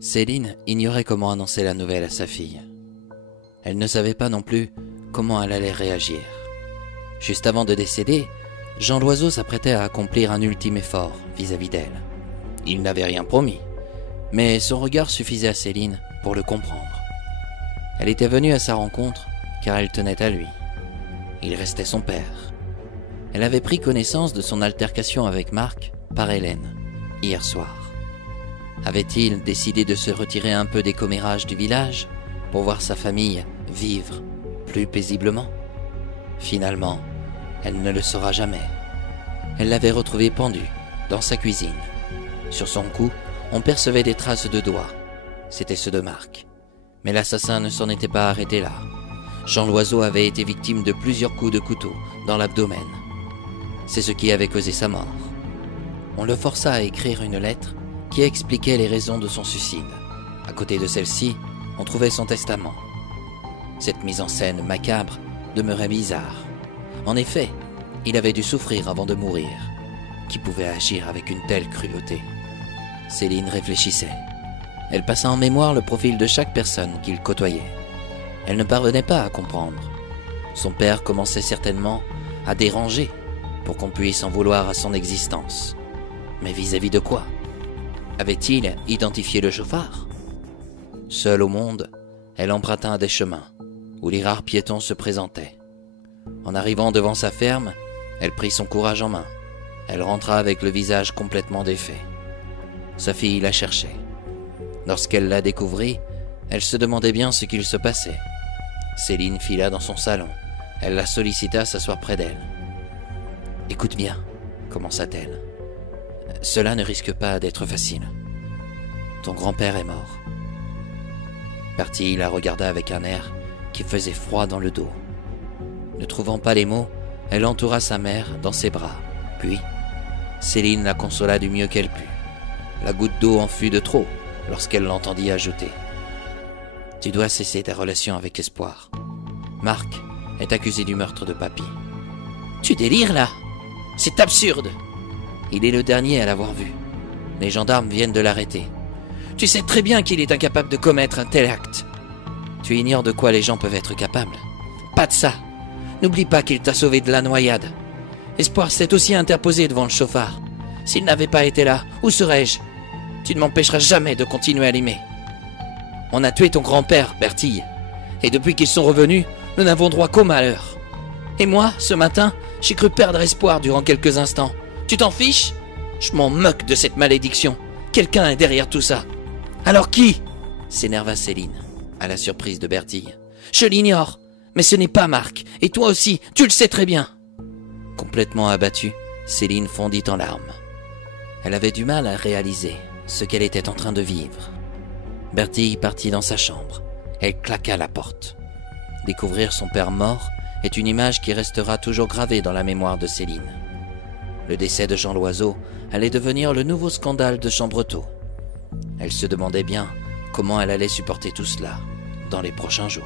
Céline ignorait comment annoncer la nouvelle à sa fille. Elle ne savait pas non plus comment elle allait réagir. Juste avant de décéder, Jean Loiseau s'apprêtait à accomplir un ultime effort vis-à-vis d'elle. Il n'avait rien promis, mais son regard suffisait à Céline pour le comprendre. Elle était venue à sa rencontre car elle tenait à lui. Il restait son père. Elle avait pris connaissance de son altercation avec Marc par Hélène, hier soir. Avait-il décidé de se retirer un peu des commérages du village pour voir sa famille vivre plus paisiblement? Finalement, elle ne le saura jamais. Elle l'avait retrouvé pendu dans sa cuisine. Sur son cou, on percevait des traces de doigts. C'étaient ceux de Marc. Mais l'assassin ne s'en était pas arrêté là. Jean Loiseau avait été victime de plusieurs coups de couteau dans l'abdomen. C'est ce qui avait causé sa mort. On le força à écrire une lettre qui expliquait les raisons de son suicide. À côté de celle-ci, on trouvait son testament. Cette mise en scène macabre demeurait bizarre. En effet, il avait dû souffrir avant de mourir. Qui pouvait agir avec une telle cruauté? Céline réfléchissait. Elle passa en mémoire le profil de chaque personne qu'il côtoyait. Elle ne parvenait pas à comprendre. Son père commençait certainement à déranger pour qu'on puisse en vouloir à son existence. Mais vis-à-vis de quoi? Avait-il identifié le chauffard? Seule au monde, elle emprunta un des chemins où les rares piétons se présentaient. En arrivant devant sa ferme, elle prit son courage en main. Elle rentra avec le visage complètement défait. Sa fille la cherchait. Lorsqu'elle la découvrit, elle se demandait bien ce qu'il se passait. Céline fila dans son salon. Elle la sollicita à s'asseoir près d'elle. « Écoute bien, commença-t-elle. Cela ne risque pas d'être facile. Ton grand-père est mort. » Bertille la regarda avec un air qui faisait froid dans le dos. Ne trouvant pas les mots, elle entoura sa mère dans ses bras. Puis, Céline la consola du mieux qu'elle put. La goutte d'eau en fut de trop lorsqu'elle l'entendit ajouter. « Tu dois cesser ta relation avec Espoir. Marc est accusé du meurtre de Papy. »« Tu délires là? C'est absurde! Il est le dernier à l'avoir vu. Les gendarmes viennent de l'arrêter. Tu sais très bien qu'il est incapable de commettre un tel acte. Tu ignores de quoi les gens peuvent être capables. Pas de ça. N'oublie pas qu'il t'a sauvé de la noyade. Espoir s'est aussi interposé devant le chauffard. S'il n'avait pas été là, où serais-je? Tu ne m'empêcheras jamais de continuer à l'aimer. On a tué ton grand-père, Bertille. Et depuis qu'ils sont revenus, nous n'avons droit qu'au malheur. Et moi, ce matin, j'ai cru perdre espoir durant quelques instants. Tu t'en fiches? Je m'en moque de cette malédiction. Quelqu'un est derrière tout ça. Alors qui? S'énerva Céline, à la surprise de Bertille. Je l'ignore, mais ce n'est pas Marc. Et toi aussi, tu le sais très bien. Complètement abattue, Céline fondit en larmes. Elle avait du mal à réaliser ce qu'elle était en train de vivre. Bertille partit dans sa chambre. Elle claqua la porte. Découvrir son père mort est une image qui restera toujours gravée dans la mémoire de Céline. Le décès de Jean Loiseau allait devenir le nouveau scandale de Chambretot. Elle se demandait bien comment elle allait supporter tout cela dans les prochains jours.